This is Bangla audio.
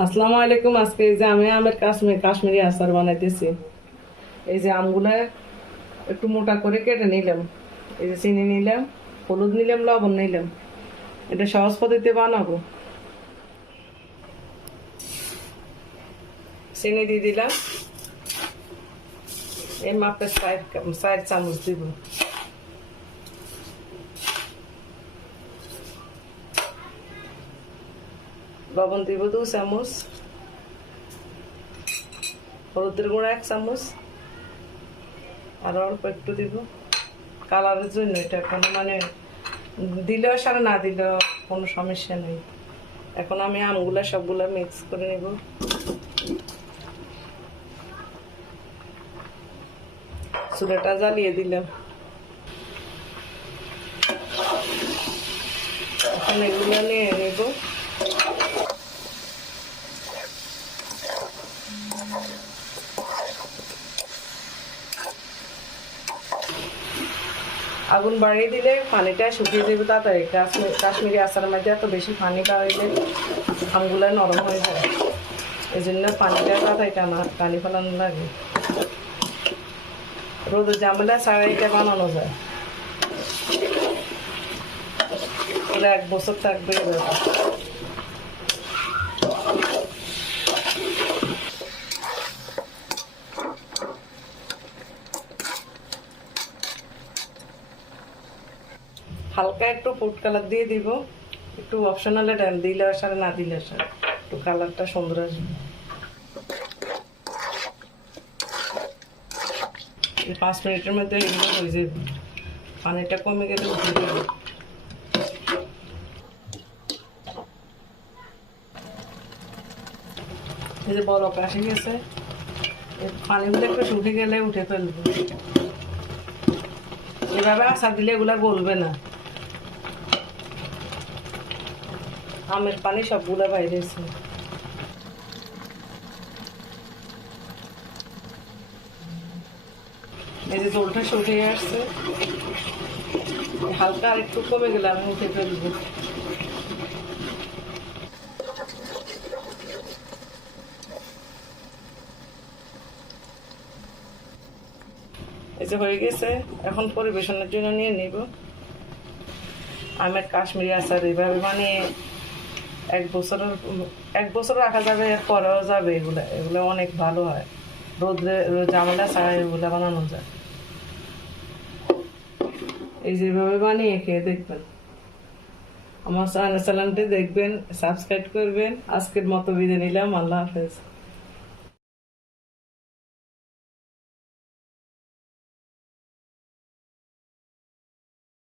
আসসালামু আলাইকুম। আজকে এই যে আমি আমের কাশ্মীরি আচার বানাইতেছি। এই যে আমগুলো একটু মোটা করে কেটে নিলাম, এই যে চিনি নিলাম, হলুদ নিলাম, লবণ নিলাম। এটা সহজ পদ্ধতিতে বানাবো। চিনি দিয়ে দিলাম, এই মাপে 4 চামচ দিব। লবণ দিব 2 চামচ, হলুদের গুঁড়া 1 চামচ, আর অল্প একটু দিব কালারের জন্য। এটা কোনো মানে দিলেও সারা, না দিলেও কোনো সমস্যা নেই। এখন আমি আমগুলা সবগুলা মিক্স করে নেব। চুলাটা জ্বালিয়ে দিলাম। এখন এগুলো নিয়ে নেব। আগুন বাড়িয়ে দিলে পানিটা শুকিয়ে যাবে তাড়াতাড়ি। কাশ্মীরি আচারের মধ্যে এত বেশি পানি বাড়াইলে আমগুলো নরম হয়ে যায়, এই জন্য পানিটা তাড়াতাড়ি টানি ফেলানো লাগে। রোদের ঝামেলা ছাড়া এটা বানানো যায়, পুরো 1 বছর থাকবে। হালকা একটু ফুড কালার দিয়ে দিব, একটু অপশনালে দিলে আসার, না দিলে আসার, একটু কালারটা সুন্দর আসবে। 5 মিনিটের মধ্যে এগুলো হয়ে যাবে। পানিটা কমে গেলে উঠে যাবে। এই যে বরফ আসে গেছে, পানিগুলো একটু শুকিয়ে গেলে উঠে ফেলবে। এভাবে আচার দিলে এগুলা গলবে না, আমের পানি সবগুলা বাইরেছে। এই যে জলটা শুকিয়ে আসছে, হালকা আর একটু কমে গেলে আমি উঠে ফেলবো। এই যে হয়ে গেছে, এখন পরিবেশনের জন্য নিয়ে নিব। আমের কাশ্মীরি আচার এইভাবে বানিয়ে 1 বছর রাখা যাবে, এর পরেও যাবে। এগুলো অনেক ভালো হয়, রোদ্রে ঝামেলা ছাড়া এগুলো বানানো যায়। এই যেভাবে বানিয়ে খেয়ে দেখবেন। আমার চ্যানেলটি দেখবেন, সাবস্ক্রাইব করবেন। আজকের মতো বিদায় নিলাম, আল্লাহ হাফেজ।